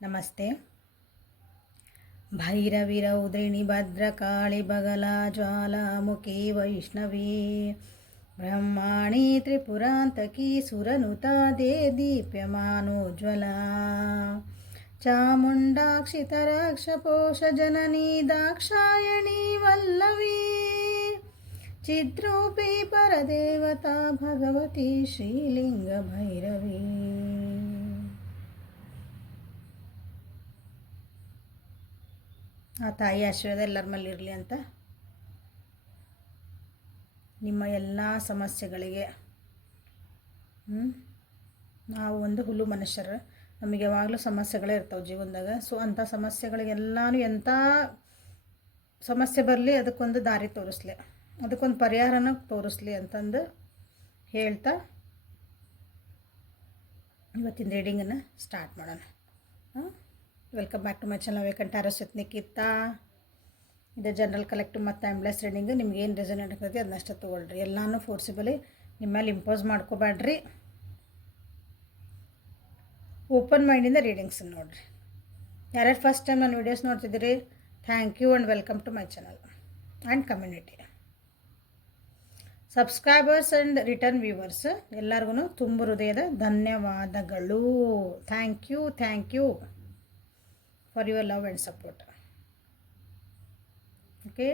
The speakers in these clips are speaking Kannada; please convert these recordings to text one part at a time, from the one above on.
ನಮಸ್ತೆ. ಭೈರವಿ ರೌದ್ರಿಣಿ ಭದ್ರಕಾಳಿ ಬಗಲಾ ಜ್ವಾಲಾಮುಖಿ ವೈಷ್ಣವಿ ಬ್ರಹ್ಮಾಣಿ ತ್ರಿಪುರಾಂತಕಿ ಸುರನುತಾ ದೇ ದೀಪ್ಯಮಾನೋಜ್ವಲಾ ಚಾಮುಂಡಾಕ್ಷಿತರಾಕ್ಷಪೋಷ ಜನನೀ ದಾಕ್ಷಾಯಣಿ ವಲ್ಲವಿ ಚಿದ್ರೂಪಿ ಪರದೇವತಾ ಭಗವತಿ ಶ್ರೀಲಿಂಗ ಭೈರವಿ. ಆ ತಾಯಿ ಆಶೀರ್ವಾದ ಎಲ್ಲರ ಮೇಲೆ ಇರಲಿ ಅಂತ ನಿಮ್ಮ ಎಲ್ಲ ಸಮಸ್ಯೆಗಳಿಗೆ ನಾವು ಒಂದು ಹುಲ್ಲು ಮನುಷ್ಯರು, ನಮಗೆ ಯಾವಾಗಲೂ ಸಮಸ್ಯೆಗಳೇ ಇರ್ತಾವೆ ಜೀವನದಾಗ. ಸೊ ಅಂಥ ಸಮಸ್ಯೆಗಳಿಗೆಲ್ಲನೂ ಎಂಥ ಸಮಸ್ಯೆ ಬರಲಿ ಅದಕ್ಕೊಂದು ದಾರಿ ತೋರಿಸ್ಲಿ, ಅದಕ್ಕೊಂದು ಪರಿಹಾರನ ತೋರಿಸ್ಲಿ ಅಂತಂದು ಹೇಳ್ತಾ ಇವತ್ತಿನ ರೀಡಿಂಗನ್ನು ಸ್ಟಾರ್ಟ್ ಮಾಡೋಣ. Welcome back to my channel Vacant Tarot with Nikhita. ಇದು ಜನರಲ್ ಕಲೆಕ್ಟಿವ್ ಮತ್ತು ಟೈಮ್ಲೆಸ್ ರೀಡಿಂಗು. ನಿಮ್ಗೆ ಏನು ರೆಸನೇಟ್ ಆಗ್ತದೆ ಅದನ್ನಷ್ಟೇ ತೊಗೊಳ್ರಿ. ಎಲ್ಲನೂ ಫೋರ್ಸಿಬಲಿ ನಿಮ್ಮ ಮೇಲೆ ಇಂಪೋಸ್ ಮಾಡ್ಕೋಬೇಡ್ರಿ. ಓಪನ್ ಮೈಂಡಿಂದ ರೀಡಿಂಗ್ಸ್ ನೋಡಿರಿ. ಯಾರ್ಯಾರು ಫಸ್ಟ್ ಟೈಮ್ ನಾನು ವೀಡಿಯೋಸ್ ನೋಡ್ತಿದ್ದೀರಿ, thank you and welcome to my channel and community. Subscribers and return viewers ಎಲ್ಲರಿಗೂ ತುಂಬ ಹೃದಯದ ಧನ್ಯವಾದಗಳು. Thank you for your love and support. Okay,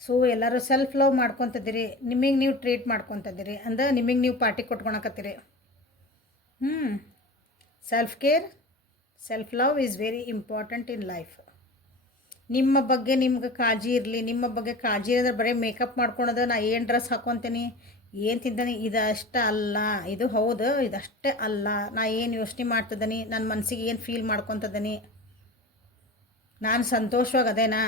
so ಎಲ್ಲರೂ ಸೆಲ್ಫ್ ಲವ್ ಮಾಡ್ಕೊತಿದ್ದೀರಿ, ನಿಮಗೆ ನೀವು ಟ್ರೀಟ್ ಮಾಡ್ಕೊತಿದ್ದೀರಿ ಅಂದ್ರೆ ನಿಮಗೆ ನೀವು ಪಾರ್ಟಿ ಕೊಟ್ಕೊಳಕತ್ತೀರಿ. Self care, self love is very important in life. ನಿಮ್ಮ ಬಗ್ಗೆ ನಿಮ್ಗೆ ಕಾಳಜಿ ಇರಲಿ. ನಿಮ್ಮ ಬಗ್ಗೆ ಕಾಳಜಿ ಇರೋದ್ರೆ ಬರೀ ಮೇಕಪ್ ಮಾಡ್ಕೊಳೋದು, ನಾ ಏನು ಡ್ರೆಸ್ ಹಾಕ್ಕೊತೀನಿ, ಏನು ತಿಂತಾನೆ, ಇದಷ್ಟೇ ಅಲ್ಲ. ಇದು ಹೌದು, ಇದಷ್ಟೇ ಅಲ್ಲ. ನಾ ಏನು ಯೋಚನೆ ಮಾಡ್ತಿದ್ದೀನಿ, ನನ್ನ ಮನಸ್ಸಿಗೆ ಏನು ಫೀಲ್ ಮಾಡ್ಕೊತಿದ್ದೀನಿ, ನಾನು ಸಂತೋಷವಾಗಿ ಅದೇನಾ,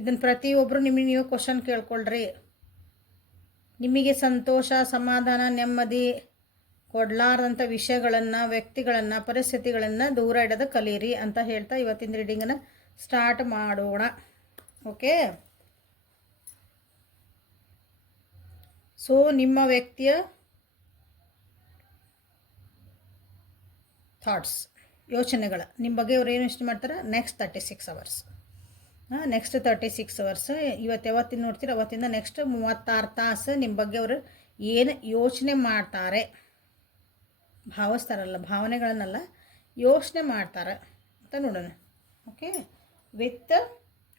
ಇದನ್ನು ಪ್ರತಿಯೊಬ್ಬರು ನಿಮಗೆ ನೀವು ಕ್ವಶನ್ ಕೇಳ್ಕೊಳ್ರಿ. ನಿಮಗೆ ಸಂತೋಷ, ಸಮಾಧಾನ, ನೆಮ್ಮದಿ ಕೊಡಲಾರ್ದಂಥ ವಿಷಯಗಳನ್ನು, ವ್ಯಕ್ತಿಗಳನ್ನು, ಪರಿಸ್ಥಿತಿಗಳನ್ನು ದೂರ ಇಡೋದು ಕಲೀರಿ ಅಂತ ಹೇಳ್ತಾ ಇವತ್ತಿನ ರೀಡಿಂಗನ್ನು ಸ್ಟಾರ್ಟ್ ಮಾಡೋಣ. ಓಕೆ, ಸೊ ನಿಮ್ಮ ವ್ಯಕ್ತಿಯ ಥಾಟ್ಸ್, ಯೋಚನೆಗಳು, ನಿಮ್ಮ ಬಗ್ಗೆ ಅವ್ರು ಏನು ಯೋಚನೆ ಮಾಡ್ತಾರೆ ನೆಕ್ಸ್ಟ್ 36 ಅವರ್ಸ್. ನೆಕ್ಸ್ಟ್ 36 ಅವರ್ಸ್ ಯಾವತ್ತಿನ ನೋಡ್ತೀರ ಅವತ್ತಿಂದ ನೆಕ್ಸ್ಟ್ 36 ತಾಸು ನಿಮ್ಮ ಬಗ್ಗೆ ಅವರು ಏನು ಯೋಚನೆ ಮಾಡ್ತಾರೆ, ಭಾವಿಸ್ತಾರಲ್ಲ, ಭಾವನೆಗಳನ್ನೆಲ್ಲ ಯೋಚನೆ ಮಾಡ್ತಾರೆ ಅಂತ ನೋಡೋಣ. Okay, with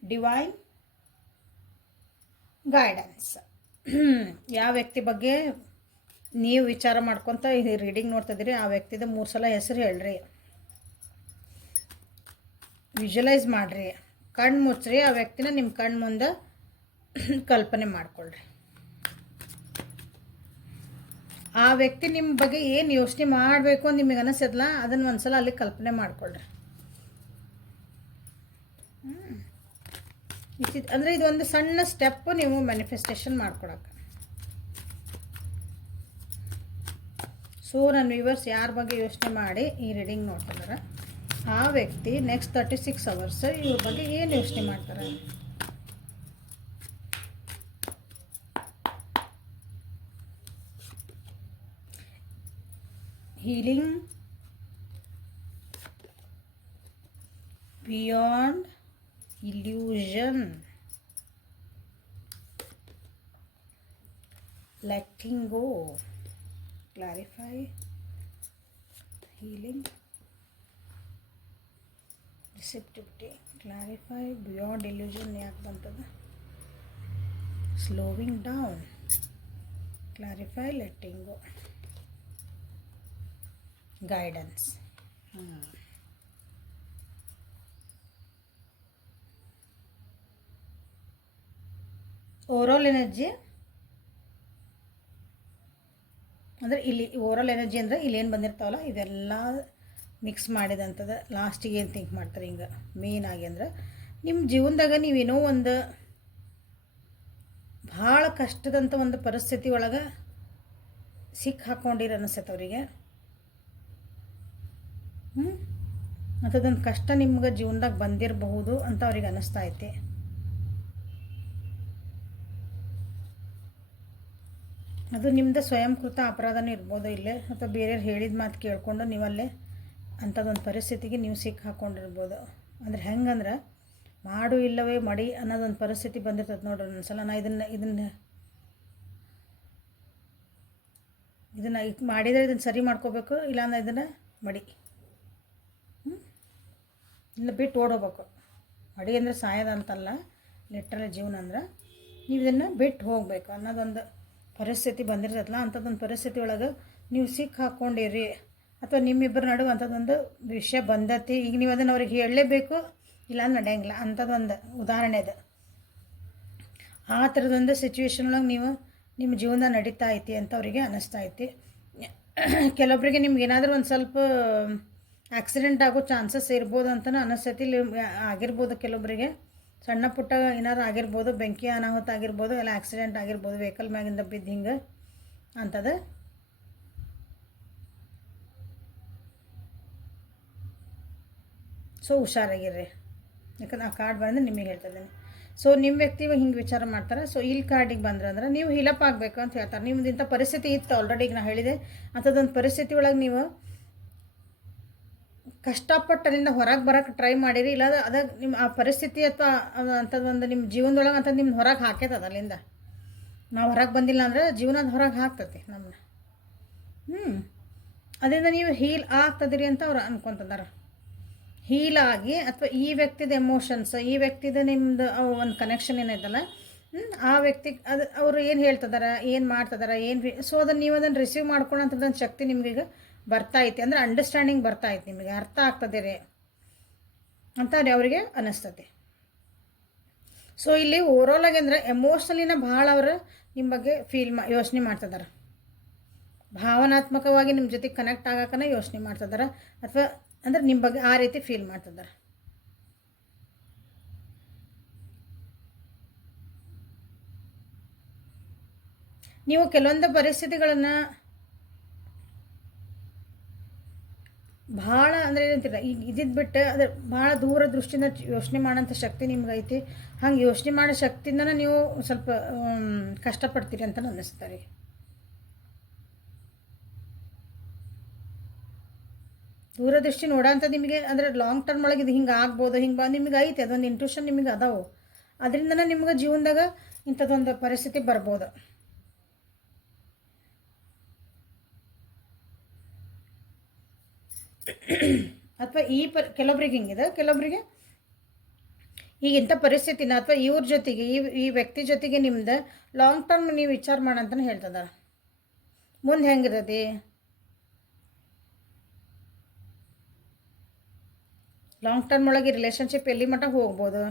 divine guidance. ಯಾವ ವ್ಯಕ್ತಿ ಬಗ್ಗೆ ನೀವು ವಿಚಾರ ಮಾಡ್ಕೊತ ಈ ರೀಡಿಂಗ್ ನೋಡ್ತಿದ್ದೀರಿ ಆ ವ್ಯಕ್ತಿದ 3 ಸಲ ಹೆಸರು ಹೇಳ್ರಿ, ವಿಜುವಲೈಸ್ ಮಾಡಿರಿ, ಕಣ್ಣು ಮುಚ್ಚ್ರಿ, ಆ ವ್ಯಕ್ತಿನ ನಿಮ್ಮ ಕಣ್ಣು ಮುಂದೆ ಕಲ್ಪನೆ ಮಾಡ್ಕೊಳ್ರಿ. ಆ ವ್ಯಕ್ತಿ ನಿಮ್ಮ ಬಗ್ಗೆ ಏನು ಯೋಚನೆ ಮಾಡಬೇಕು ಅಂತ ನಿಮಗೆ ಅನಿಸ್ತದಲ್ಲ ಅದನ್ನು ಒಂದ್ಸಲ ಅಲ್ಲಿ ಕಲ್ಪನೆ ಮಾಡ್ಕೊಳ್ರಿ. ಅಂದರೆ ಇದೊಂದು ಸಣ್ಣ ಸ್ಟೆಪ್ಪು ನೀವು ಮ್ಯಾನಿಫೆಸ್ಟೇಷನ್ ಮಾಡ್ಕೊಳಕ್ಕೆ. ಸೊ ನನ್ನ ವ್ಯೂವರ್ಸ್ ಯಾರ ಬಗ್ಗೆ ಯೋಚನೆ ಮಾಡಿ ಈ ರೀಡಿಂಗ್ ನೋಡ್ತಿದ್ದಾರೆ ಆ ವ್ಯಕ್ತಿ ನೆಕ್ಸ್ಟ್ 36 ಅವರ್ಸ್ ಇವ್ರ ಬಗ್ಗೆ ಏನು ಯೋಚನೆ ಮಾಡ್ತಾರೆ. Healing beyond illusion, letting go, clarify, healing, receptivity, clarify, beyond illusion ಯಾಕೆ ಬಂತದ, slowing down, clarify, letting go, guidance. Overall energy ಅಂದರೆ ಇಲ್ಲಿ ಓವರಾಲ್ ಎನರ್ಜಿ ಅಂದರೆ ಇಲ್ಲಿ ಏನು ಬಂದಿರ್ತಾವಲ್ಲ ಇದೆಲ್ಲ ಮಿಕ್ಸ್ ಮಾಡಿದಂಥದ್ದು ಲಾಸ್ಟಿಗೆ ಏನು ಥಿಂಕ್ ಮಾಡ್ತಾರೆ ಹಿಂಗೆ ಮೇನ್ ಆಗಿ ಅಂದ್ರೆ ನಿಮ್ಮ ಜೀವನದಾಗ ನೀವೇನೋ ಒಂದು ಭಾಳ ಕಷ್ಟದಂಥ ಒಂದು ಪರಿಸ್ಥಿತಿ ಒಳಗೆ ಸಿಕ್ಕ ಹಾಕ್ಕೊಂಡಿರ ಅನಿಸ್ತೈತೆ ಅವರಿಗೆ. ಅಂಥದ್ದೊಂದು ಕಷ್ಟ ನಿಮ್ಗೆ ಜೀವನದಾಗ ಬಂದಿರಬಹುದು ಅಂತ ಅವ್ರಿಗೆ ಅನ್ನಿಸ್ತಾ ಐತಿ. ಅದು ನಿಮ್ಮದು ಸ್ವಯಂಕೃತ ಅಪರಾಧನೂ ಇರ್ಬೋದು ಇಲ್ಲೇ, ಅಥವಾ ಬೇರೆಯವ್ರು ಹೇಳಿದ ಮಾತು ಕೇಳಿಕೊಂಡು ನೀವಲ್ಲೇ ಅಂಥದ್ದೊಂದು ಪರಿಸ್ಥಿತಿಗೆ ನೀವು ಸಿಕ್ಕಿ ಹಾಕ್ಕೊಂಡಿರ್ಬೋದು. ಅಂದ್ರೆ ಹೆಂಗಂದ್ರೆ ಮಾಡು ಇಲ್ಲವೇ ಮಡಿ ಅನ್ನೋದೊಂದು ಪರಿಸ್ಥಿತಿ ಬಂದಿರ್ತದೆ ನೋಡ್ರಿ ಒಂದ್ಸಲ. ನಾ ಇದನ್ನು ಮಾಡಿದರೆ ಇದನ್ನು ಸರಿ ಮಾಡ್ಕೋಬೇಕು, ಇಲ್ಲಾಂದ್ರೆ ಇದನ್ನು ಮಡಿ ಇಲ್ಲ ಬಿಟ್ಟು ಓಡೋಗ್ಬೇಕು. ಮಡಿ ಅಂದರೆ ಸಾಯೋದು ಅಂತಲ್ಲ, ಲಿಟ್ರಲಿ ಜೀವನ ಅಂದ್ರೆ ನೀವು ಇದನ್ನು ಬಿಟ್ಟು ಹೋಗಬೇಕು ಅನ್ನೋದೊಂದು ಪರಿಸ್ಥಿತಿ ಬಂದಿರ್ತದಲ್ಲ. ಅಂಥದ್ದೊಂದು ಪರಿಸ್ಥಿತಿ ಒಳಗೆ ನೀವು ಸಿಕ್ಕಿ ಹಾಕ್ಕೊಂಡಿರಿ, ಅಥವಾ ನಿಮ್ಮಿಬ್ಬರ ನಡುವೆ ಅಂಥದ್ದೊಂದು ವಿಷಯ ಬಂದತಿ. ಈಗ ನೀವು ಅದನ್ನು ಅವ್ರಿಗೆ ಹೇಳಲೇಬೇಕು, ಇಲ್ಲ ನಡೆಯಂಗಿಲ್ಲ. ಅಂಥದ್ದೊಂದು ಉದಾಹರಣೆ ಇದೆ. ಆ ಥರದೊಂದು ಸಿಚುವೇಶನ್ ಒಳಗೆ ನೀವು ನಿಮ್ಮ ಜೀವನ ನಡೀತಾ ಐತಿ ಅಂತ ಅವರಿಗೆ ಅನ್ನಿಸ್ತಾ ಐತಿ. ಕೆಲವೊಬ್ಬರಿಗೆ ನಿಮ್ಗೆ ಏನಾದರೂ ಒಂದು ಸ್ವಲ್ಪ ಆಕ್ಸಿಡೆಂಟ್ ಆಗೋ ಚಾನ್ಸಸ್ ಇರ್ಬೋದು ಅಂತಲೂ ಅನ್ನಿಸ್ತೈತಿ. ಇಲ್ಲಿ ಆಗಿರ್ಬೋದು ಕೆಲವೊಬ್ಬರಿಗೆ ಸಣ್ಣ ಪುಟ್ಟ ಏನಾರು ಆಗಿರ್ಬೋದು, ಬೆಂಕಿ ಅನಾಹುತ ಆಗಿರ್ಬೋದು, ಎಲ್ಲ ಆಕ್ಸಿಡೆಂಟ್ ಆಗಿರ್ಬೋದು, ವೆಹಿಕಲ್ ಮ್ಯಾಗಿಂದ ಬಿದ್ದು ಹಿಂಗೆ ಅಂಥದ್ದು. ಸೊ ಹುಷಾರಾಗಿರ್ರಿ, ಯಾಕಂದ್ರೆ ಆ ಕಾರ್ಡ್ ಬಂದು ನಿಮಗೆ ಹೇಳ್ತಾ ಇದ್ದೀನಿ. ಸೊ ನಿಮ್ಮ ವ್ಯಕ್ತಿ ಹಿಂಗೆ ವಿಚಾರ ಮಾಡ್ತಾರೆ. ಸೊ ಇಲ್ಲಿ ಕಾರ್ಡಿಗೆ ಬಂದ್ರೆ ನೀವು ಹೀಲಪ್ ಆಗಬೇಕು ಅಂತ ಹೇಳ್ತಾರೆ. ನಿಮ್ದು ಇಂಥ ಪರಿಸ್ಥಿತಿ ಇತ್ತು ಆಲ್ರೆಡಿ, ಈಗ ನಾನು ಹೇಳಿದೆ. ಅಂಥದ್ದೊಂದು ಪರಿಸ್ಥಿತಿ ಒಳಗೆ ನೀವು ಕಷ್ಟಪಟ್ಟು ಅಲ್ಲಿಂದ ಹೊರಗೆ ಬರೋಕ್ಕೆ ಟ್ರೈ ಮಾಡಿರಿ. ಇಲ್ಲ ಅದಾಗ ನಿಮ್ಮ ಆ ಪರಿಸ್ಥಿತಿ ಅಥವಾ ಅಂಥದ್ದೊಂದು ನಿಮ್ಮ ಜೀವನದೊಳಗೆ ಅಂಥದ್ದು ನಿಮ್ಮ ಹೊರಗೆ ಹಾಕೈತದ. ಅಲ್ಲಿಂದ ನಾವು ಹೊರಗೆ ಬಂದಿಲ್ಲ ಅಂದರೆ ಜೀವನದ ಹೊರಗೆ ಹಾಕ್ತತಿ ನಮ್ಮನ್ನ. ಅದರಿಂದ ನೀವು ಹೀಲ್ ಆಗ್ತದಿರಿ ಅಂತ ಅವ್ರು ಅನ್ಕೊತಿದ್ದಾರೆ. ಹೀಲ್ ಆಗಿ, ಅಥವಾ ಈ ವ್ಯಕ್ತಿದ ಎಮೋಷನ್ಸ್, ಈ ವ್ಯಕ್ತಿದ ನಿಮ್ಮದು ಒಂದು ಕನೆಕ್ಷನ್ ಏನೈತಲ್ಲ, ಆ ವ್ಯಕ್ತಿ ಅದು ಅವರು ಏನು ಹೇಳ್ತಿದಾರೆ, ಏನು ಮಾಡ್ತಿದಾರೆ, ಏನು ಸೊ ಅದನ್ನು ನೀವು ಅದನ್ನು ರಿಸೀವ್ ಮಾಡ್ಕೊಳ್ಳೋಂಥದ್ದೊಂದು ಶಕ್ತಿ ನಿಮಗೀಗ ಬರ್ತಾ ಐತಿ. ಅಂದರೆ ಅಂಡರ್ಸ್ಟ್ಯಾಂಡಿಂಗ್ ಬರ್ತಾ ಐತಿ, ನಿಮಗೆ ಅರ್ಥ ಆಗ್ತದೆ ರೀ ಅಂತ ಅವರಿಗೆ ಅನ್ನಿಸ್ತತಿ. ಸೊ ಇಲ್ಲಿ ಓವರಾಲ್ ಆಗಿ ಅಂದರೆ ಎಮೋಷ್ನಲಿನ ಭಾಳ ಅವರು ನಿಮ್ಮ ಬಗ್ಗೆ ಯೋಚನೆ ಮಾಡ್ತಿದ್ದಾರೆ. ಭಾವನಾತ್ಮಕವಾಗಿ ನಿಮ್ಮ ಜೊತೆ ಕನೆಕ್ಟ್ ಆಗೋಕ್ಕನ ಯೋಚನೆ ಮಾಡ್ತಿದ್ದಾರೆ, ಅಥವಾ ಅಂದರೆ ನಿಮ್ಮ ಬಗ್ಗೆ ಆ ರೀತಿ ಫೀಲ್ ಮಾಡ್ತಿದ್ದಾರೆ. ನೀವು ಕೆಲವೊಂದು ಪರಿಸ್ಥಿತಿಗಳನ್ನು ಭಾಳ ಅಂದರೆ ಏನಂತೀರ, ಈಗ ಇದಿದ್ದು ಬಿಟ್ಟು ಅದ್ರ ಭಾಳ ದೂರ ದೃಷ್ಟಿಯಿಂದ ಯೋಚನೆ ಮಾಡೋಂಥ ಶಕ್ತಿ ನಿಮ್ಗೈತಿ. ಹಂಗೆ ಯೋಚನೆ ಮಾಡೋ ಶಕ್ತಿಯಿಂದನೇ ನೀವು ಸ್ವಲ್ಪ ಕಷ್ಟಪಡ್ತೀರಿ ಅಂತ ಅನ್ನಿಸ್ತಾರೆ. ದೂರದೃಷ್ಟಿ ನೋಡೋಂಥದ್ದು ನಿಮಗೆ ಅಂದರೆ ಲಾಂಗ್ ಟರ್ಮ್ ಒಳಗೆ ಇದು ಹಿಂಗೆ ಆಗ್ಬೋದು, ಹಿಂಗೆ ನಿಮಗೆ ಐತೆ ಅದೊಂದು ಇಂಟ್ಯೂಷನ್ ನಿಮಗೆ ಅದಾವು. ಅದರಿಂದನೇ ನಿಮ್ಗೆ ಜೀವನದಾಗ ಇಂಥದ್ದೊಂದು ಪರಿಸ್ಥಿತಿ ಬರ್ಬೋದು. ಅಥವಾ ಕೆಲವೊಬ್ರಿಗೆ ಹಿಂಗಿದೆ, ಕೆಲವೊಬ್ಬರಿಗೆ ಈಗ ಇಂಥ ಪರಿಸ್ಥಿತಿನ ಅಥವಾ ಇವ್ರ ಜೊತೆಗೆ ಈ ವ್ಯಕ್ತಿ ಜೊತೆಗೆ ನಿಮ್ದು ಲಾಂಗ್ ಟರ್ಮ್ ನೀವು ವಿಚಾರ ಮಾಡಂತಲೇ ಹೇಳ್ತದ. ಮುಂದೆ ಹೆಂಗಿರತಿ, ಲಾಂಗ್ ಟರ್ಮ್ ಒಳಗೆ ರಿಲೇಷನ್ಶಿಪ್ ಎಲ್ಲಿ ಮಟ್ಟ ಹೋಗ್ಬೋದು,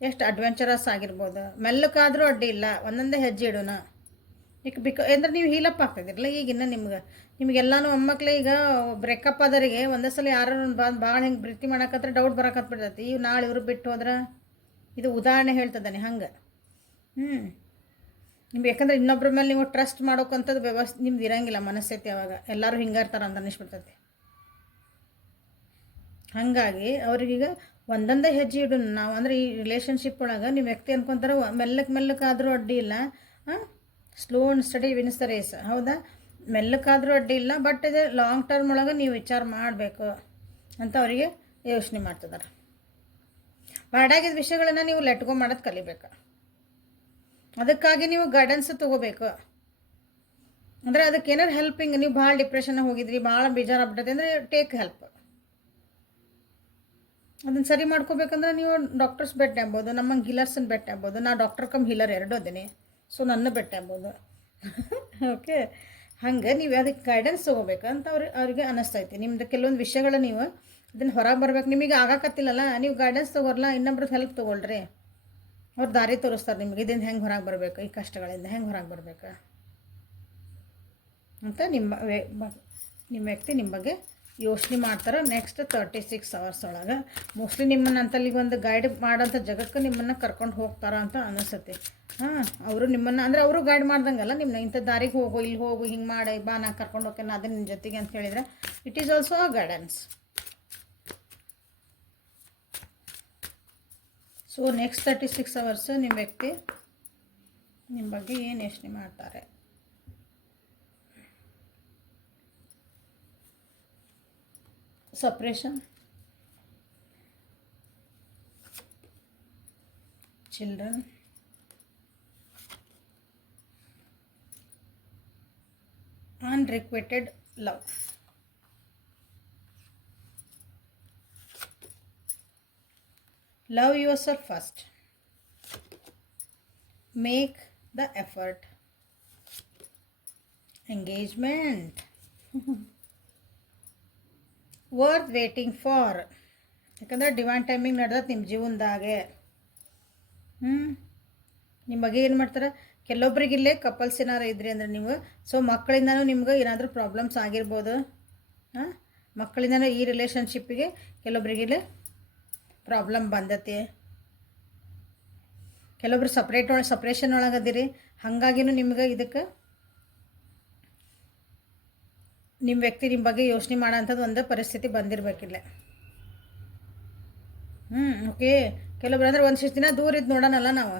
ಎಷ್ಟು ಅಡ್ವೆಂಚರಸ್ ಆಗಿರ್ಬೋದು. ಮೆಲ್ಲಕ್ಕಾದರೂ ಅಡ್ಡಿ ಇಲ್ಲ, ಒಂದೊಂದೇ ಹೆಜ್ಜೆ ಇಡೋಣ. ಈಗ ಅಂದ್ರೆ ನೀವು ಹೀಲಪ್ ಆಗ್ತಾಯಿದ್ರಲ್ಲ ಈಗಿನ್ನ ನಿಮಗೆಲ್ಲನೂ ಒಮ್ಮಕ್ಳೆ ಈಗ ಬ್ರೇಕಪ್ ಆದವರಿಗೆ ಒಂದೇ ಸಲ ಯಾರು ಭಾಳ ಹಿಂಗೆ ಪ್ರೀತಿ ಮಾಡಕತ್ರ ಡೌಟ್ ಬರಕತ್ಬಿಡ್ತೈತಿ. ಇವು ನಾಳೆ ಇವರು ಬಿಟ್ಟು ಹೋದ್ರೆ, ಇದು ಉದಾಹರಣೆ ಹೇಳ್ತದಾನೆ ಹಂಗೆ. ನಿಮ್ಗೆ ಯಾಕಂದ್ರೆ ಇನ್ನೊಬ್ಬರ ಮೇಲೆ ನೀವು ಟ್ರಸ್ಟ್ ಮಾಡೋಕ್ಕಂಥದ್ದು ವ್ಯವಸ್ಥೆ ನಿಮ್ದು ಇರೋಂಗಿಲ್ಲ, ಮನಸ್ಥಿತಿ ಅವಾಗ ಎಲ್ಲರೂ ಹಿಂಗೆ ಇರ್ತಾರೆ ಅಂತ ಅನ್ನಿಸ್ಬಿಡ್ತೈತಿ. ಹಾಗಾಗಿ ಅವ್ರಿಗೀಗ ಒಂದೊಂದೇ ಹೆಜ್ಜೆ ಇಡೋಣ ನಾವು. ಅಂದರೆ ಈ ರಿಲೇಷನ್ಶಿಪ್ ಒಳಗೆ ನೀವು ವ್ಯಕ್ತಿ ಅನ್ಕೊತಾರೆ ಮೆಲ್ಲಕ್ಕಾದರೂ ಅಡ್ಡಿ ಇಲ್ಲ, slow and steady wins the race. ಹೌದಾ, ಮೆಲ್ಲಕ್ಕಾದರೂ ಅಡ್ಡಿ ಇಲ್ಲ, ಬಟ್ ಇದು ಲಾಂಗ್ ಟರ್ಮ್ ಒಳಗೆ ನೀವು ವಿಚಾರ ಮಾಡಬೇಕು ಅಂತ ಅವರಿಗೆ ಯೋಚನೆ ಮಾಡ್ತಿದ್ದಾರೆ. ಬಾಡಾಗಿದ್ದ ವಿಷಯಗಳನ್ನು ನೀವು ಲೆಟ್ಗೋ ಮಾಡೋದು ಕಲಿಬೇಕು. ಅದಕ್ಕಾಗಿ ನೀವು ಗೈಡೆನ್ಸ್ ತೊಗೋಬೇಕು. ಅಂದರೆ ಅದಕ್ಕೆ ಏನಾರು ಹೆಲ್ಪಿಂಗ್, ನೀವು ಭಾಳ ಡಿಪ್ರೆಷನ್ನಾಗ ಹೋಗಿದ್ರಿ, ಭಾಳ ಬೇಜಾರಾಗ್ಬಿಟ್ಟೈತೆ ಅಂದರೆ ಟೇಕ್ ಹೆಲ್ಪ್. ಅದನ್ನು ಸರಿ ಮಾಡ್ಕೋಬೇಕಂದ್ರೆ ನೀವು ಡಾಕ್ಟರ್ಸ್ ಭೇಟಿ ಆಗ್ಬೋದು, ನಮ್ಮಂಗೆ ಹೀಲರ್ಸನ್ನು ಭೇಟಿ ಆಗ್ಬೋದು. ನಾ ಡಾಕ್ಟರ್ ಕಮ್ ಹೀಲರ್ ಎರಡೂ ಅದೇನೆ, ಸೊ ನನ್ನ ಭೇಟಿ ಆಗ್ಬೋದು. ಓಕೆ, ಹಂಗೆ ನೀವು ಅದಕ್ಕೆ ಗೈಡೆನ್ಸ್ ತೊಗೋಬೇಕು ಅಂತ ಅವ್ರಿಗೆ ಅನ್ನಿಸ್ತೈತಿ. ನಿಮ್ದು ಕೆಲವೊಂದು ವಿಷಯಗಳು ನೀವು ಅದನ್ನು ಹೊರಗೆ ಬರ್ಬೇಕು. ನಿಮಗೆ ಆಗಾಕತ್ತಿಲ್ಲಲ್ಲ, ನೀವು ಗೈಡೆನ್ಸ್ ತೊಗೊಳ್ರಲ್ಲ, ಇನ್ನೊಬ್ರದ್ದು ಹೆಲ್ಪ್ ತೊಗೊಳ್ರಿ. ಅವ್ರು ದಾರಿ ತೋರಿಸ್ತಾರೆ ನಿಮಗೆ, ಇದರಿಂದ ಹೆಂಗೆ ಹೊರಗೆ ಬರಬೇಕು, ಈ ಕಷ್ಟಗಳಿಂದ ಹೆಂಗೆ ಹೊರಗೆ ಬರಬೇಕು ಅಂತ ನಿಮ್ಮ ವ್ಯಕ್ತಿ ನಿಮ್ಮ ಬಗ್ಗೆ ಯೋಚನೆ ಮಾಡ್ತಾರೆ. ನೆಕ್ಸ್ಟ್ 36 hours ಒಳಗೆ ಮೋಸ್ಟ್ಲಿ ನಿಮ್ಮನ್ನು ಅಂತಲ್ಲಿಗೆ ಒಂದು ಗೈಡ್ ಮಾಡೋಂಥ ಜಾಗಕ್ಕೆ ನಿಮ್ಮನ್ನು ಕರ್ಕೊಂಡು ಹೋಗ್ತಾರ ಅಂತ ಅನಿಸುತ್ತೆ. ಅವರು ನಿಮ್ಮನ್ನು ಅಂದರೆ ಅವರು ಗೈಡ್ ಮಾಡ್ದಂಗಲ್ಲ, ನಿಮ್ಮನ್ನ ಇಂಥ ದಾರಿಗೆ ಹೋಗು, ಇಲ್ಲಿ ಹೋಗು, ಹಿಂಗೆ ಮಾಡಿ ಬಾ, ನಾ ಕರ್ಕೊಂಡು ಹೋಗ್ತೇನೆ ಅದೇ ನಿಮ್ಮ ಜೊತೆಗೆ ಅಂತ ಹೇಳಿದರೆ it is also a guidance. So next 36 hours ನಿಮ್ಮ ವ್ಯಕ್ತಿ ನಿಮ್ಮ ಬಗ್ಗೆ ಏನು ಯೋಚನೆ ಮಾಡ್ತಾರೆ. separation, children, unrequited love. Love yourself first. Make the effort. Engagement. Worth waiting for. ಯಾಕಂದರೆ ಡಿವೈನ್ ಟೈಮಿಂಗ್ ನಡೆದತ್ತೆ ನಿಮ್ಮ ಜೀವನದಾಗೆ. ನಿಮ್ಮ ಬಗ್ಗೆ ಏನು ಮಾಡ್ತಾರೆ, ಕೆಲವೊಬ್ರಿಗಿಲ್ಲೇ ಕಪಲ್ಸ್ ಏನಾರು ಇದ್ರಿ ಅಂದರೆ ನೀವು, ಸೊ ಮಕ್ಕಳಿಂದನೂ ನಿಮ್ಗೆ ಏನಾದರೂ ಪ್ರಾಬ್ಲಮ್ಸ್ ಆಗಿರ್ಬೋದು. ಮಕ್ಕಳಿಂದನೂ ಈ ರಿಲೇಷನ್ಶಿಪ್ಪಿಗೆ ಕೆಲವೊಬ್ರಿಗಿಲ್ಲೇ ಪ್ರಾಬ್ಲಮ್ ಬಂದತೆ. ಕೆಲವೊಬ್ರು ಸಪ್ರೇಷನ್ ಒಳಗದಿರಿ, ಹಾಗಾಗಿನೂ ನಿಮ್ಗೆ ಇದಕ್ಕೆ ನಿಮ್ಮ ವ್ಯಕ್ತಿ ನಿಮ್ಮ ಬಗ್ಗೆ ಯೋಚನೆ ಮಾಡೋ ಅಂಥದ್ದು ಒಂದು ಪರಿಸ್ಥಿತಿ ಬಂದಿರಬೇಕಿಲ್ಲ. ಓಕೆ. ಕೆಲವೊಬ್ರು ಅಂದರೆ ಒಂದಿಷ್ಟು ದಿನ ದೂರ ಇದ್ದು ನೋಡೋಣಲ್ಲ ನಾವು,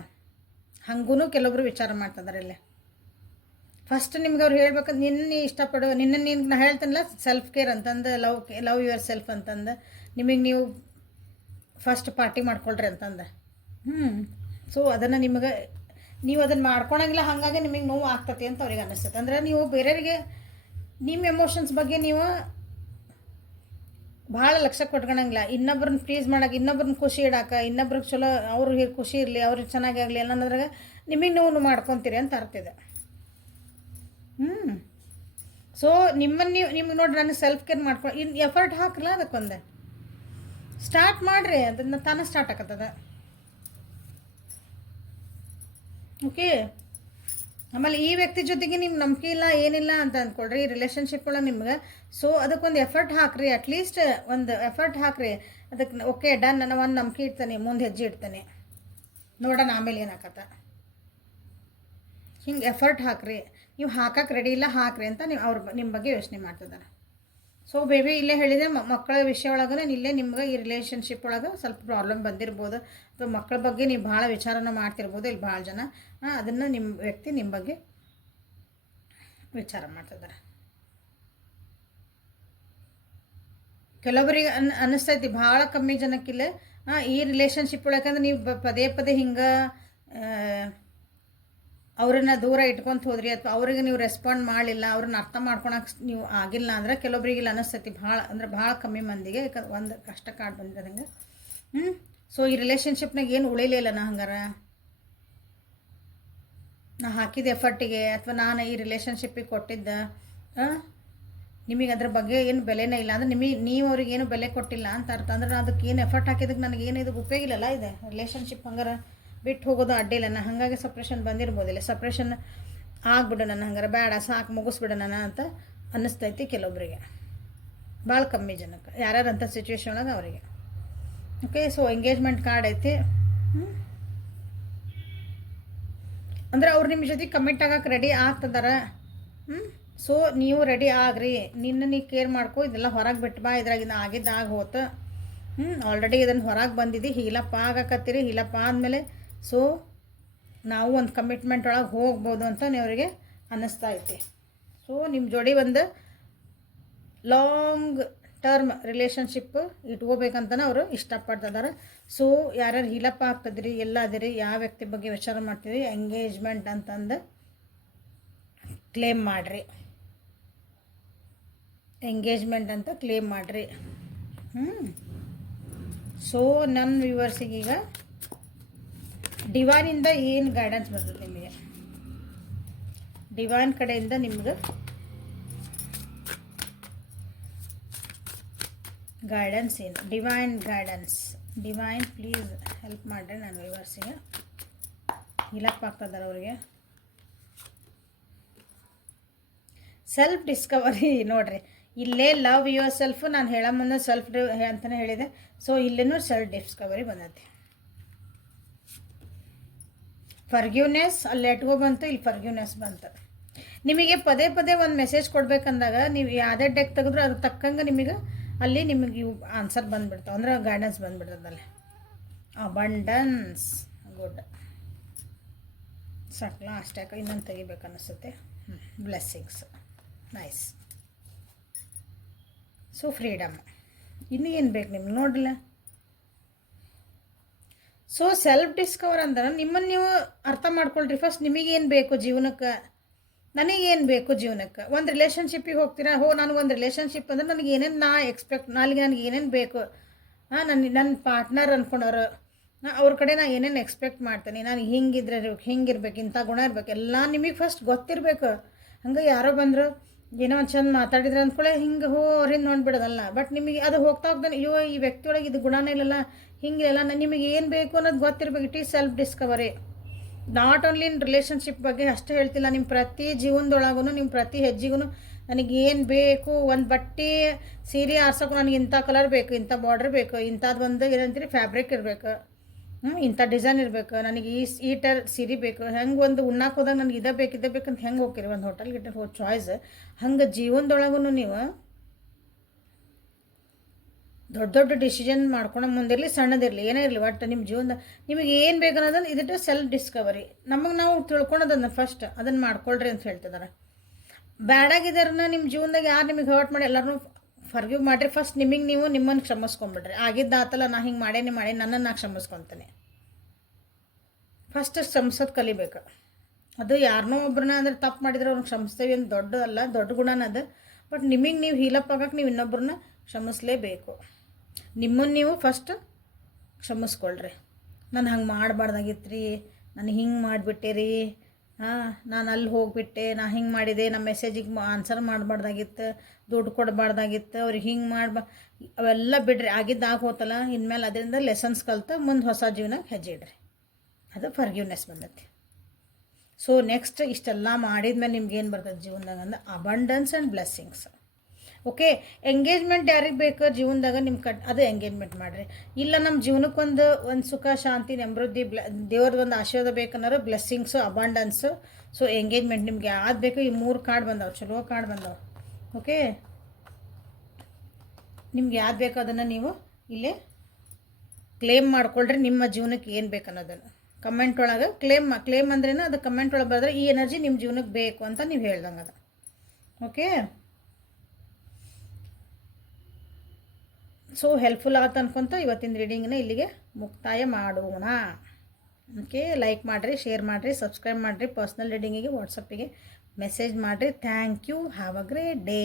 ಹಂಗೂ ಕೆಲವೊಬ್ರು ವಿಚಾರ ಮಾಡ್ತಿದ್ದಾರೆ ಇಲ್ಲೇ. ಫಸ್ಟ್ ನಿಮ್ಗೆ ಅವ್ರು ಹೇಳ್ಬೇಕಂದ್ರೆ ನಿನ್ನೆ ಇಷ್ಟಪಡೋ ನೀನು ನಾ ಹೇಳ್ತಾನಲ್ಲ ಸೆಲ್ಫ್ ಕೇರ್ ಅಂತಂದು, ಲವ್ ಯುವರ್ ಸೆಲ್ಫ್ ಅಂತಂದು ನಿಮಗೆ ನೀವು ಫಸ್ಟ್ ಪಾರ್ಟಿ ಮಾಡ್ಕೊಳ್ರಿ ಅಂತಂದು. ಸೊ ಅದನ್ನು ನಿಮಗೆ ನೀವು ಅದನ್ನು ಮಾಡ್ಕೊಳಂಗಿಲ್ಲ, ಹಾಗಾಗಿ ನಿಮಗೆ ನೋವು ಆಗ್ತತಿ ಅಂತ ಅವ್ರಿಗೆ ಅನ್ನಿಸ್ತೈತೆ. ಅಂದರೆ ನೀವು ಬೇರೆಯವರಿಗೆ ನಿಮ್ಮ ಎಮೋಷನ್ಸ್ ಬಗ್ಗೆ ನೀವು ಭಾಳ ಲಕ್ಷ ಕೊಟ್ಕೊಳಂಗಿಲ್ಲ. ಇನ್ನೊಬ್ರನ್ನ ಪ್ಲೀಸ್ ಮಾಡೋಕೆ, ಇನ್ನೊಬ್ರನ್ನ ಖುಷಿ ಇಡೋಕೆ, ಇನ್ನೊಬ್ರಿಗೆ ಚಲೋ ಅವ್ರಿಗೆ ಖುಷಿ ಇರಲಿ, ಅವ್ರಿಗೆ ಚೆನ್ನಾಗಿ ಆಗಲಿ ಅನ್ನೋದ್ರಾಗ ನಿಮಗೆ ನೋವು ಮಾಡ್ಕೊತೀರಿ ಅಂತ ಅರ್ಥ ಇದೆ. ಸೊ ನಿಮ್ಗೆ ನೋಡ್ರಿ, ನನಗೆ ಸೆಲ್ಫ್ ಕೇರ್ ಮಾಡ್ಕೊಂಡು ಎಫರ್ಟ್ ಹಾಕಲ್ಲ, ಅದಕ್ಕೊಂದು ಸ್ಟಾರ್ಟ್ ಮಾಡಿರಿ, ಅದನ್ನು ತಾನೇ ಸ್ಟಾರ್ಟ್ ಆಗತ್ತದ. ಓಕೆ. ಆಮೇಲೆ ಈ ವ್ಯಕ್ತಿ ಜೊತೆಗೆ ನಿಮ್ಗೆ ನಂಬಿಕೆ ಇಲ್ಲ ಏನಿಲ್ಲ ಅಂತ ಅಂದ್ಕೊಳ್ರಿ, ಈ ರಿಲೇಷನ್ಶಿಪ್ ಒಳಗೆ ನಿಮ್ಗೆ. ಸೊ ಅದಕ್ಕೊಂದು ಎಫರ್ಟ್ ಹಾಕ್ರಿ, ಅಟ್ಲೀಸ್ಟ್ ಒಂದು ಎಫರ್ಟ್ ಹಾಕ್ರಿ. ಅದಕ್ಕೆ ಓಕೆ ಡನ್, ನಾನು ಒಂದು ನಂಬಿಕೆ ಇಡ್ತಾನೆ, ಮುಂದೆ ಹೆಜ್ಜೆ ಇಡ್ತಾನೆ, ನೋಡೋಣ ಆಮೇಲೆ ಏನಾಕತ್ತ. ಹಿಂಗೆ ಎಫರ್ಟ್ ಹಾಕ್ರಿ. ನೀವು ಹಾಕಕ್ಕೆ ರೆಡಿ ಇಲ್ಲ, ಹಾಕ್ರಿ ಅಂತ ನೀವು ನಿಮ್ಮ ಬಗ್ಗೆ ಯೋಚನೆ ಮಾಡ್ತಿದ್ದಾರೆ. ಸೊ ಬೇಬಿ ಇಲ್ಲೇ ಹೇಳಿದರೆ ಮಕ್ಕಳ ವಿಷಯ ಒಳಗೆ ಇಲ್ಲೇ ನಿಮ್ಗೆ ಈ ರಿಲೇಷನ್ಶಿಪ್ ಒಳಗೆ ಸ್ವಲ್ಪ ಪ್ರಾಬ್ಲಮ್ ಬಂದಿರ್ಬೋದು, ಅಥವಾ ಮಕ್ಕಳ ಬಗ್ಗೆ ನೀವು ಭಾಳ ವಿಚಾರನ ಮಾಡ್ತಿರ್ಬೋದು ಇಲ್ಲಿ ಭಾಳ ಜನ. ಅದನ್ನು ನಿಮ್ಮ ವ್ಯಕ್ತಿ ನಿಮ್ಮ ಬಗ್ಗೆ ವಿಚಾರ ಮಾಡ್ತಿದ್ದಾರೆ. ಕೆಲವರಿಗೆ ಅನ್ನಿಸ್ತೈತಿ, ಭಾಳ ಕಮ್ಮಿ ಜನಕ್ಕಿಲ್ಲ ಈ ರಿಲೇಷನ್ಶಿಪ್ ಒಳಗೆ. ಯಾಕಂದ್ರೆ ನೀವು ಪದೇ ಪದೇ ಹಿಂಗೆ ಅವ್ರನ್ನ ದೂರ ಇಟ್ಕೊಂತ ಹೋದ್ರಿ, ಅಥವಾ ಅವ್ರಿಗೆ ನೀವು ರೆಸ್ಪಾಂಡ್ ಮಾಡಲಿಲ್ಲ, ಅವ್ರನ್ನ ಅರ್ಥ ಮಾಡ್ಕೊಳಕ್ಕೆ ನೀವು ಆಗಿಲ್ಲ ಅಂದ್ರೆ ಕೆಲವೊಬ್ರಿಗೆ ಇಲ್ಲಿ ಅನ್ನಿಸ್ತೈತಿ. ಭಾಳ ಅಂದ್ರೆ ಭಾಳ ಕಮ್ಮಿ ಮಂದಿಗೆ ಒಂದು ಕಷ್ಟ ಕಾಡ್ ಬಂದಿರೋದಂಗೆ. ಸೊ ಈ ರಿಲೇಷನ್ಶಿಪ್ನಾಗ ಏನು ಉಳಿಲಿಲ್ಲ ನಾ ಹಂಗಾರ, ನಾ ಹಾಕಿದ ಎಫರ್ಟಿಗೆ ಅಥವಾ ನಾನು ಈ ರಿಲೇಷನ್ಶಿಪ್ಪಿಗೆ ಕೊಟ್ಟಿದ್ದ ನಿಮಗೆ ಅದ್ರ ಬಗ್ಗೆ ಏನು ಬೆಲೆನೇ ಇಲ್ಲ ಅಂದರೆ ನೀವು ಅವ್ರಿಗೆ ಏನು ಬೆಲೆ ಕೊಟ್ಟಿಲ್ಲ ಅಂತ ಅರ್ಥ. ಅಂದ್ರೆ ಅದಕ್ಕೆ ಏನು ಎಫರ್ಟ್ ಹಾಕಿದಕ್ಕೆ ನನಗೆ ಏನು ಇದಕ್ಕೆ ಉಪಯೋಗ ಇಲ್ಲಲ್ಲ. ಇದೆ ರಿಲೇಷನ್ಶಿಪ್ ಹಂಗಾರ ಬಿಟ್ಟು ಹೋಗೋದು ಅಡ್ಡಿಲ್ಲ. ನಾನು ಹಾಗಾಗಿ ಸಪ್ರೇಷನ್ ಬಂದಿರ್ಬೋದಿಲ್ಲ, ಸಪ್ರೇಷನ್ ಆಗ್ಬಿಡು ನನ್ನ ಹಂಗಾರೆ, ಬೇಡ ಸಾಕು ಮುಗಿಸ್ಬಿಡು ನನ್ನ ಅಂತ ಅನ್ನಿಸ್ತೈತಿ ಕೆಲವೊಬ್ಬರಿಗೆ, ಭಾಳ ಕಮ್ಮಿ ಜನಕ್ಕೆ. ಯಾರ್ಯಾರು ಅಂಥ ಸಿಚುವೇಶನ್ ಒಳಗೆ ಅವರಿಗೆ. ಓಕೆ. ಸೊ ಎಂಗೇಜ್ಮೆಂಟ್ ಕಾರ್ಡ್ ಐತಿ. ಅಂದರೆ ಅವ್ರು ನಿಮ್ಮ ಜೊತೆ ಕಮಿಟ್ ಆಗಕ್ಕೆ ರೆಡಿ ಆಗ್ತದಾರ. ಸೊ ನೀವು ರೆಡಿ ಆಗ್ರಿ, ನೀ ಕೇರ್ ಮಾಡ್ಕೊ, ಇದೆಲ್ಲ ಹೊರಗೆ ಬಿಟ್ಟು ಬಾ, ಇದ್ರಾಗಿಂದ ಆಗಿದ್ದು ಹೋತು. ಆಲ್ರೆಡಿ ಇದನ್ನು ಹೊರಗೆ ಬಂದಿದ್ದು, ಹೀಲಪ್ಪ ಆಗಕತ್ತೀರಿ, ಹೀಲಪ್ಪ ಆದಮೇಲೆ ಸೊ ನಾವು ಒಂದು ಕಮಿಟ್ಮೆಂಟ್ ಒಳಗೆ ಹೋಗ್ಬೋದು ಅಂತ ಅವರಿಗೆ ಅನ್ನಿಸ್ತಾ ಐತಿ. ಸೊ ನಿಮ್ಮ ಜೋಡಿ ಒಂದು ಲಾಂಗ್ ಟರ್ಮ್ ರಿಲೇಷನ್ಶಿಪ್ ಇಟ್ಕೋಬೇಕಂತನೇ ಅವರು ಇಷ್ಟಪಡ್ತಿದ್ದಾರೆ. ಸೊ ಯಾರ್ಯಾರು ಹೀಲಪ್ಪ ಆಗ್ತದ್ರಿ, ಎಲ್ಲ ಅದಿರಿ, ಯಾವ ವ್ಯಕ್ತಿ ಬಗ್ಗೆ ವಿಚಾರ ಮಾಡ್ತೀರಿ, ಎಂಗೇಜ್ಮೆಂಟ್ ಅಂತಂದು ಕ್ಲೇಮ್ ಮಾಡಿರಿ, ಎಂಗೇಜ್ಮೆಂಟ್ ಅಂತ ಕ್ಲೇಮ್ ಮಾಡಿರಿ. ಸೊ ನನ್ನ ವ್ಯೂವರ್ಸಿಗೀಗ ಡಿವೈನಿಂದ ಏನು ಗೈಡೆನ್ಸ್ ಬರ್ತದೆ ನಿಮಗೆ, ಡಿವೈನ್ ಕಡೆಯಿಂದ ನಿಮ್ಗೆ ಗೈಡೆನ್ಸ್ ಏನು, divine guidance. Divine please help ಮಾಡಿರಿ ನನ್ನ ವ್ಯೂವರ್ಸಿಗೆ, ಹಿಲಪ್ ಆಗ್ತದಾರೆ ಅವರಿಗೆ. ಸೆಲ್ಫ್ ಡಿಸ್ಕವರಿ ನೋಡಿರಿ, ಇಲ್ಲೇ ಲವ್ ಯುವರ್ ಸೆಲ್ಫು ನಾನು ಹೇಳೋ ಮುಂದೆ ಸೆಲ್ಫ್ ಅಂತಲೇ ಹೇಳಿದೆ. ಸೊ ಇಲ್ಲೇನೂ ಸೆಲ್ಫ್ ಡಿಸ್ಕವರಿ ಬಂದೈತಿ. ಫರ್ಗ್ಯೂನೆಸ್ ಅಲ್ಲಿ ಲೆಟ್ಗೋ ಬಂತು, ಇಲ್ಲಿ ಫರ್ಗ್ಯೂನೆಸ್ ಬಂತು. ನಿಮಗೆ ಪದೇ ಪದೇ ಒಂದು ಮೆಸೇಜ್ ಕೊಡಬೇಕಂದಾಗ ನೀವು ಯಾವುದೇ ಡೆಕ್ ತೆಗೆದ್ರೂ ಅದ್ರ ತಕ್ಕಂಗೆ ನಿಮಗೆ ಅಲ್ಲಿ ನಿಮಗೆ ಆನ್ಸರ್ ಬಂದುಬಿಡ್ತಾವೆ, ಅಂದ್ರೆ ಗೈಡೆನ್ಸ್ ಬಂದುಬಿಡ್ತದಲ್ಲಿ. Abundance, good. ಸಾಕಲ್ಲ ಅಷ್ಟೇ, ಇನ್ನೊಂದು ತೆಗಿಬೇಕು ಅನ್ನಿಸುತ್ತೆ. Blessings, nice. So freedom. ಇನ್ನೂ ಏನು ಬೇಕು ನಿಮ್ಗೆ ನೋಡಿಲ್ಲ. ಸೊ ಸೆಲ್ಫ್ ಡಿಸ್ಕವರ್ ಅಂದ್ರೆ ನಿಮ್ಮನ್ನು ನೀವು ಅರ್ಥ ಮಾಡ್ಕೊಳ್ರಿ. ಫಸ್ಟ್ ನಿಮಗೇನು ಬೇಕು ಜೀವನಕ್ಕೆ, ನನಗೇನು ಬೇಕು ಜೀವನಕ್ಕೆ. ಒಂದು ರಿಲೇಷನ್ಶಿಪ್ಪಿಗೆ ಹೋಗ್ತೀರಾ, ನನಗೊಂದು ರಿಲೇಷನ್ಶಿಪ್ ಅಂದ್ರೆ ನನಗೆ ಏನೇನು ನನಗೆ ಏನೇನು ಬೇಕು, ನನ್ನ ಪಾರ್ಟ್ನರ್ ಅಂದ್ಕೊಂಡವ್ರು ಅವ್ರ ಕಡೆ ಏನೇನು ಎಕ್ಸ್ಪೆಕ್ಟ್ ಮಾಡ್ತೀನಿ, ನಾನು ಹಿಂಗಿರ್ಬೇಕು, ಇಂಥ ಗುಣ ಇರ್ಬೇಕು, ಎಲ್ಲ ನಿಮಗೆ ಫಸ್ಟ್ ಗೊತ್ತಿರಬೇಕು. ಹಂಗೆ ಯಾರೋ ಬಂದರು ಏನೋ ಒಂದು ಚಂದ ಮಾತಾಡಿದ್ರೆ ಅಂದ್ಕೊಳ್ಳೆ ಹಿಂಗೆ ಅವ್ರಿಂದ ನೋಡ್ಬಿಡೋದಲ್ಲ. ಬಟ್ ನಿಮಗೆ ಅದು ಹೋಗ್ತಾ ಹೋಗ್ತಾನೆ, ಅಯ್ಯೋ ಈ ವ್ಯಕ್ತಿಯೊಳಗೆ ಇದು ಗುಣನೇ ಇಲ್ಲಲ್ಲ, ಹಿಂಗಿಲ್ಲ, ನಿಮಗೆ ಏನು ಬೇಕು ಅನ್ನೋದು ಗೊತ್ತಿರಬೇಕು. It is self Discovery. Not only in relationship ಬಗ್ಗೆ ಅಷ್ಟೇ ಹೇಳ್ತಿಲ್ಲ, ನಿಮ್ಮ ಪ್ರತಿ ಜೀವನದೊಳಗೂ, ನಿಮ್ಮ ಪ್ರತಿ ಹೆಜ್ಜೆಗೂ ನನಗೇನು ಬೇಕು. ಒಂದು ಬಟ್ಟೆ ಸೀರೆ ಆರ್ಸೋಕೆ ನನಗೆ ಇಂಥ ಕಲರ್ ಬೇಕು, ಇಂಥ ಬಾರ್ಡ್ರ್ ಬೇಕು, ಇಂಥದ್ದು ಒಂದು ಏನಂತೀರಿ ಫ್ಯಾಬ್ರಿಕ್ ಇರಬೇಕು, ಇಂಥ ಡಿಸೈನ್ ಇರಬೇಕು, ನನಗೆ ಈ ಸೀರೆ ಬೇಕು. ಹೆಂಗೆ ಒಂದು ಉಣ್ಣಾಕ್ ಹೋದಾಗ ನನಗೆ ಇದೇ ಬೇಕಂತ ಹೆಂಗೆ ಹೋಗ್ತೀರಿ ಒಂದು ಹೋಟೆಲ್ ಗಿಟ್ಟಲ್ಲಿ ಚಾಯ್ಸ್. ಹಂಗೆ ಜೀವನದೊಳಗೂ ನೀವು ದೊಡ್ಡ ದೊಡ್ಡ ಡಿಸಿಷನ್ ಮಾಡ್ಕೊಂಡು ಮುಂದಿರಲಿ ಸಣ್ಣದಿರಲಿ ಏನೇ ಇರಲಿ, ಒಟ್ಟು ನಿಮ್ಮ ಜೀವನದ ನಿಮಗೆ ಏನು ಬೇಕು ಅನ್ನೋದನ್ನು ಇದಿಟ್ಟು ಸೆಲ್ಫ್ ಡಿಸ್ಕವರಿ. ನಮಗೆ ನಾವು ತಿಳ್ಕೊಳೋದನ್ನು ಫಸ್ಟ್ ಅದನ್ನು ಮಾಡ್ಕೊಳ್ರಿ ಅಂತ ಹೇಳ್ತಿದ್ದಾರೆ. ಬ್ಯಾಡಾಗಿದ್ದಾರನ್ನ ನಿಮ್ಮ ಜೀವನದಾಗ ಯಾರು ನಿಮಗೆ ಹರ್ಟ್ ಮಾಡಿ ಎಲ್ಲರೂ ಫರ್ಗಿವ್ ಮಾಡಿರಿ. ಫಸ್ಟ್ ನೀವು ನಿಮ್ಮನ್ನು ಕ್ಷಮಿಸ್ಕೊಂಬಿಡ್ರಿ. ಆಗಿದ್ದಾತಲ್ಲ ನಾ ಹಿಂಗೆ ಮಾಡೇನೆ ನನ್ನನ್ನು ನಾ ಕ್ಷಮಿಸ್ಕೊತೀನಿ. ಫಸ್ಟ್ ಕ್ಷಮಿಸೋದು ಕಲಿಬೇಕು. ಅದು ಯಾರನ್ನೋ ಒಬ್ರನ್ನ ಅಂದರೆ ತಪ್ಪು ಮಾಡಿದ್ರೆ ಅವ್ರನ್ನ ಕ್ಷಮಿಸ್ತೇವೆ ಅಂತ ದೊಡ್ಡದಲ್ಲ, ದೊಡ್ಡ ಗುಣನದು. ಬಟ್ ನಿಮಗೆ ನೀವು ಹೀಲಪ್ ಆಗೋಕ್ಕೆ ನೀವು ಇನ್ನೊಬ್ಬರನ್ನ ಕ್ಷಮಿಸಲೇಬೇಕು. ನಿಮ್ಮನ್ನು ನೀವು ಫಸ್ಟ್ ಕ್ಷಮಿಸ್ಕೊಳ್ರಿ. ನಾನು ಹಂಗೆ ಮಾಡಬಾರ್ದಾಗಿತ್ತು ರೀ, ನಾನು ಹಿಂಗೆ ಮಾಡಿಬಿಟ್ಟೆ ರೀ, ನಾನು ಅಲ್ಲಿ ಹೋಗಿಬಿಟ್ಟೆ, ನಾ ಹಿಂಗೆ ಮಾಡಿದೆ, ನಮ್ಮ ಮೆಸೇಜಿಗೆ ಆನ್ಸರ್ ಮಾಡಬಾರ್ದಾಗಿತ್ತು, ದುಡ್ಡು ಕೊಡಬಾರ್ದಾಗಿತ್ತು, ಅವ್ರಿಗೆ ಹಿಂಗೆ ಅವೆಲ್ಲ ಬಿಡ್ರಿ. ಆಗಿದ್ದಾಗ ಹೋತಲ್ಲ, ಇನ್ಮೇಲೆ ಅದರಿಂದ ಲೆಸನ್ಸ್ ಕಲ್ತು ಮುಂದೆ ಹೊಸ ಜೀವನಕ್ಕೆ ಹೆಜ್ಜೆ ಇಡ್ರಿ. ಅದು ಫರ್ಗಿವ್ನೆಸ್ ಬಂದೈತಿ. ಸೊ ನೆಕ್ಸ್ಟ್ ಇಷ್ಟೆಲ್ಲ ಮಾಡಿದ್ಮೇಲೆ ನಿಮ್ಗೆ ಏನು ಬರ್ತದೆ ಜೀವನದಾಗ ಅಂದ್ರೆ abundance and blessings. Okay, engagement ಯಾರಿಗೆ ಬೇಕು ಜೀವನದಾಗ ನಿಮ್ಮ ಅದು ಎಂಗೇಜ್ಮೆಂಟ್ ಮಾಡಿರಿ. ಇಲ್ಲ ನಮ್ಮ ಜೀವನಕ್ಕೊಂದು ಸುಖ ಶಾಂತಿ ಸಮೃದ್ಧಿ ದೇವ್ರದೊಂದು ಆಶೀರ್ವಾದ ಬೇಕನ್ನೋರು ಬ್ಲೆಸ್ಸಿಂಗ್ಸು ಅಬಂಡನ್ಸು. ಸೊ ಎಂಗೇಜ್ಮೆಂಟ್ ನಿಮ್ಗೆ ಯಾವ್ದು ಬೇಕು, ಈ 3 ಕಾರ್ಡ್ ಬಂದವು, ಚಲೋ ಕಾರ್ಡ್ ಬಂದವು. ಓಕೆ, ನಿಮ್ಗೆ ಯಾವ್ದು ಬೇಕು ಅದನ್ನು ನೀವು ಇಲ್ಲೇ ಕ್ಲೇಮ್ ಮಾಡ್ಕೊಳ್ರಿ. ನಿಮ್ಮ ಜೀವನಕ್ಕೆ ಏನು ಬೇಕು ಅನ್ನೋದನ್ನು ಕಮೆಂಟ್ ಒಳಗೆ ಕ್ಲೇಮ್ ಅಂದ್ರೇನು, ಅದು ಕಮೆಂಟ್ ಒಳಗೆ ಬರೆದ್ರೆ ಈ ಎನರ್ಜಿ ನಿಮ್ಮ ಜೀವನಕ್ಕೆ ಬೇಕು ಅಂತ ನೀವು ಹೇಳ್ದಂಗೆ ಅದು. ಓಕೆ, ಸೊ ಹೆಲ್ಪ್ಫುಲ್ ಆಗುತ್ತೆ ಅನ್ಕೊತ ಇವತ್ತಿನ ರೀಡಿಂಗ್ನ ಇಲ್ಲಿಗೆ ಮುಕ್ತಾಯ ಮಾಡೋಣ. ಓಕೆ, ಲೈಕ್ ಮಾಡಿರಿ, ಶೇರ್ ಮಾಡಿರಿ, ಸಬ್ಸ್ಕ್ರೈಬ್ ಮಾಡಿರಿ, ಪರ್ಸ್ನಲ್ ರೀಡಿಂಗಿಗೆ ವಾಟ್ಸಪ್ಪಿಗೆ ಮೆಸೇಜ್ ಮಾಡಿರಿ. Thank you, have a great day.